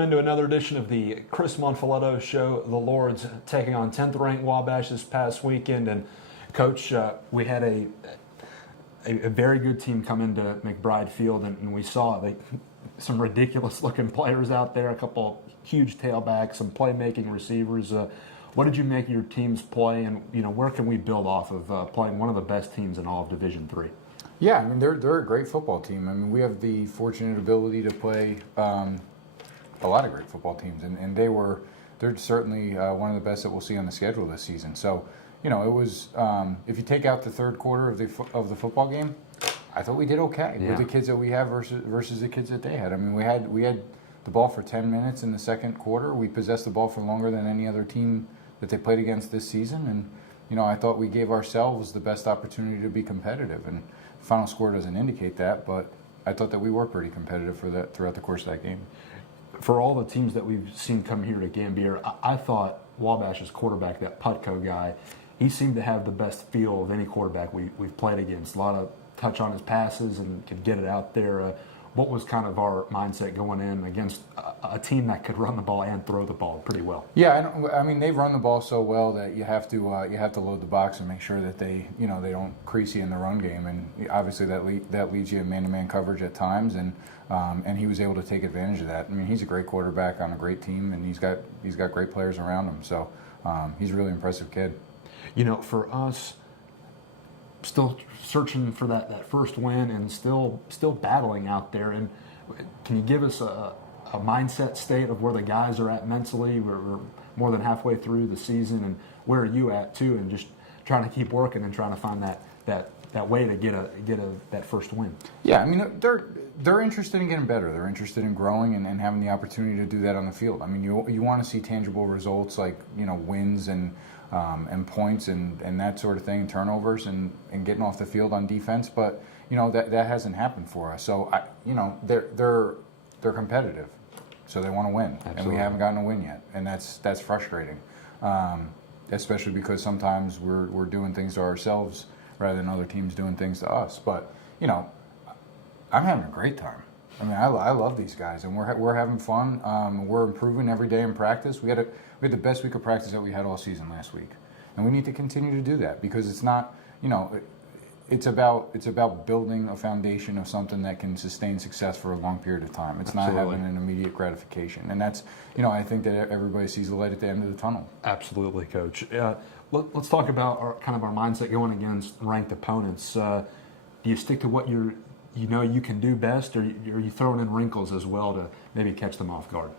Welcome into another edition of the Chris Monfiletto Show. The Lords taking on 10th-ranked Wabash this past weekend. And, Coach, we had a very good team come into McBride Field, and we saw some ridiculous-looking players out there, a couple huge tailbacks, some playmaking receivers. What did you make of your team's play, and where can we build off of playing one of the best teams in all of Division III? Yeah, I mean, they're a great football team. I mean, we have the fortunate ability to play a lot of great football teams, and they're certainly one of the best that we'll see on the schedule this season. So, it was if you take out the third quarter of the football game, I thought we did okay with the kids that we have versus the kids that they had. I mean, we had the ball for 10 minutes in the second quarter. We possessed the ball for longer than any other team that they played against this season, and I thought we gave ourselves the best opportunity to be competitive. And the final score doesn't indicate that, but I thought that we were pretty competitive throughout the course of that game. For all the teams that we've seen come here to Gambier, I thought Wabash's quarterback, that Putco guy, he seemed to have the best feel of any quarterback we've played against. A lot of touch on his passes and could get it out there. What was kind of our mindset going in against a team that could run the ball and throw the ball pretty well? Yeah, I mean they've run the ball so well that you have to load the box and make sure that they don't crease you in the run game, and obviously that leads you in man-to-man coverage at times, and he was able to take advantage of that. I mean, he's a great quarterback on a great team, and he's got great players around him, so he's a really impressive kid. For us, still searching for that first win and still battling out there. And can you give us a mindset state of where the guys are at mentally? We're more than halfway through the season, and where are you at too? And just trying to keep working and trying to find that way to get that first win. Yeah, I mean they're interested in getting better. They're interested in growing and having the opportunity to do that on the field. I mean, you want to see tangible results like wins and points and that sort of thing, turnovers and getting off the field on defense. But that hasn't happened for us. So they're competitive, so they want to win. Absolutely. And we haven't gotten a win yet, and that's frustrating, especially because sometimes we're doing things to ourselves rather than other teams doing things to us. But I'm having a great time. I mean, I love these guys, and we're having fun. We're improving every day in practice. We had the best week of practice that we had all season last week, and we need to continue to do that because it's not, it's about building a foundation of something that can sustain success for a long period of time. It's Absolutely. Not having an immediate gratification, and that's, I think that everybody sees the light at the end of the tunnel. Absolutely, Coach. Let's talk about our mindset going against ranked opponents. Do you stick to what you can do best, or are you throwing in wrinkles as well to maybe catch them off guard?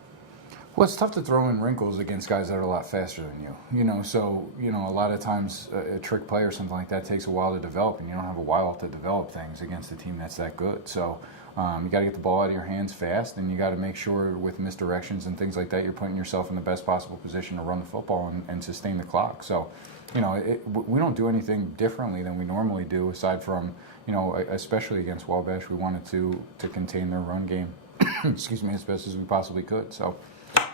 Well, it's tough to throw in wrinkles against guys that are a lot faster than you. So a lot of times a trick play or something like that takes a while to develop, and you don't have a while to develop things against a team that's that good. So you got to get the ball out of your hands fast, and you got to make sure with misdirections and things like that, you're putting yourself in the best possible position to run the football and sustain the clock. So, we don't do anything differently than we normally do, aside from, especially against Wabash, we wanted to contain their run game, excuse me, as best as we possibly could. So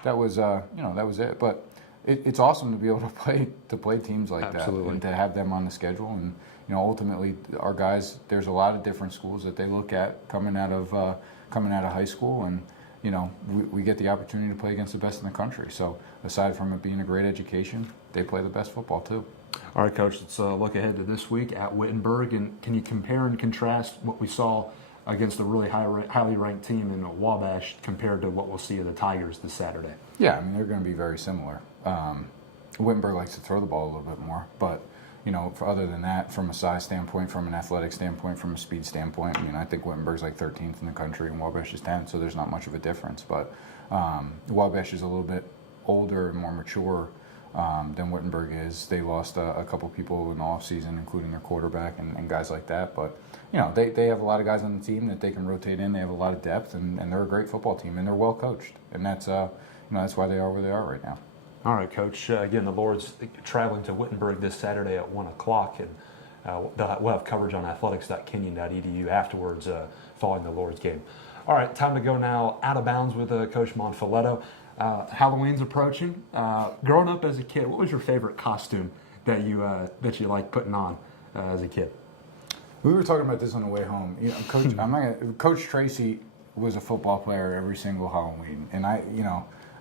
that was it. But it's awesome to be able to play teams like Absolutely. That and to have them on the schedule. And ultimately, our guys, there's a lot of different schools that they look at coming out of high school, and we get the opportunity to play against the best in the country. So aside from it being a great education, they play the best football too. All right, Coach, let's look ahead to this week at Wittenberg. And can you compare and contrast what we saw against a really highly ranked team in Wabash compared to what we'll see of the Tigers this Saturday? Yeah, I mean, they're going to be very similar. Wittenberg likes to throw the ball a little bit more, but other than that, from a size standpoint, from an athletic standpoint, from a speed standpoint, I think Wittenberg's like 13th in the country and Wabash is 10th, so there's not much of a difference. But Wabash is a little bit older and more mature than Wittenberg is. They lost a couple people in the offseason, including their quarterback and guys like that. But they have a lot of guys on the team that they can rotate in. They have a lot of depth, and they're a great football team, and they're well coached, and that's why they are where they are right now. All right, Coach. Again, the Lords traveling to Wittenberg this Saturday at 1 o'clock, and we'll have coverage on athletics.kenyon.edu afterwards following the Lords game. All right, time to go now out of bounds with Coach Monfiletto. Halloween's approaching. Growing up as a kid, what was your favorite costume that you liked putting on as a kid? We were talking about this on the way home. Coach, Coach Tracy was a football player every single Halloween, and I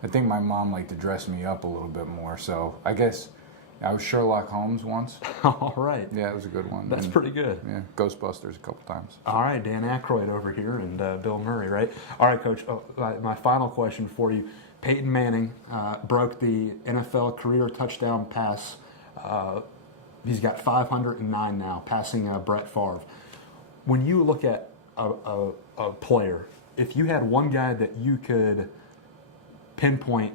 think my mom liked to dress me up a little bit more. So I guess I was Sherlock Holmes once. All right. Yeah, it was a good one. That's pretty good. Yeah, Ghostbusters a couple times. All right, Dan Aykroyd over here and Bill Murray, right? All right, Coach, my final question for you. Peyton Manning broke the NFL career touchdown pass. He's got 509 now, passing Brett Favre. When you look at a player, if you had one guy that you could pinpoint,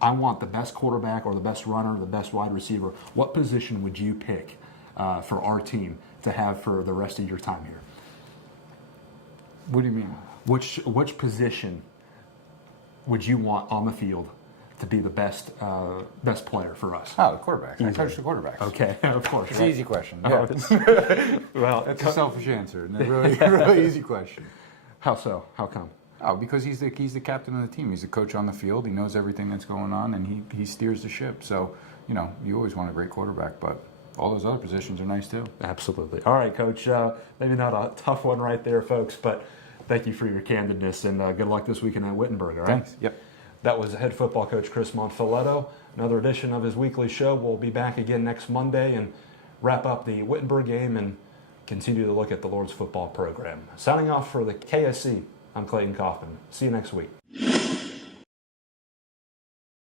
I want the best quarterback or the best runner, the best wide receiver, what position would you pick for our team to have for the rest of your time here? What do you mean? Which position would you want on the field to be the best player for us? Oh, the quarterback. I coach the quarterbacks. Okay, of course. It's right? an easy question. Yeah. Well, That's a selfish answer. And a really easy question. How so? How come? Oh, because he's the captain of the team. He's the coach on the field. He knows everything that's going on, and he steers the ship. So, you always want a great quarterback, but all those other positions are nice too. Absolutely. All right, Coach. Maybe not a tough one right there, folks, but thank you for your candidness, and good luck this weekend at Wittenberg. All right. Thanks. Yep. That was head football coach Chris Monfiletto. Another edition of his weekly show. We'll be back again next Monday and wrap up the Wittenberg game and continue to look at the Lord's football program. Signing off for the KSC, I'm Clayton Coffman. See you next week.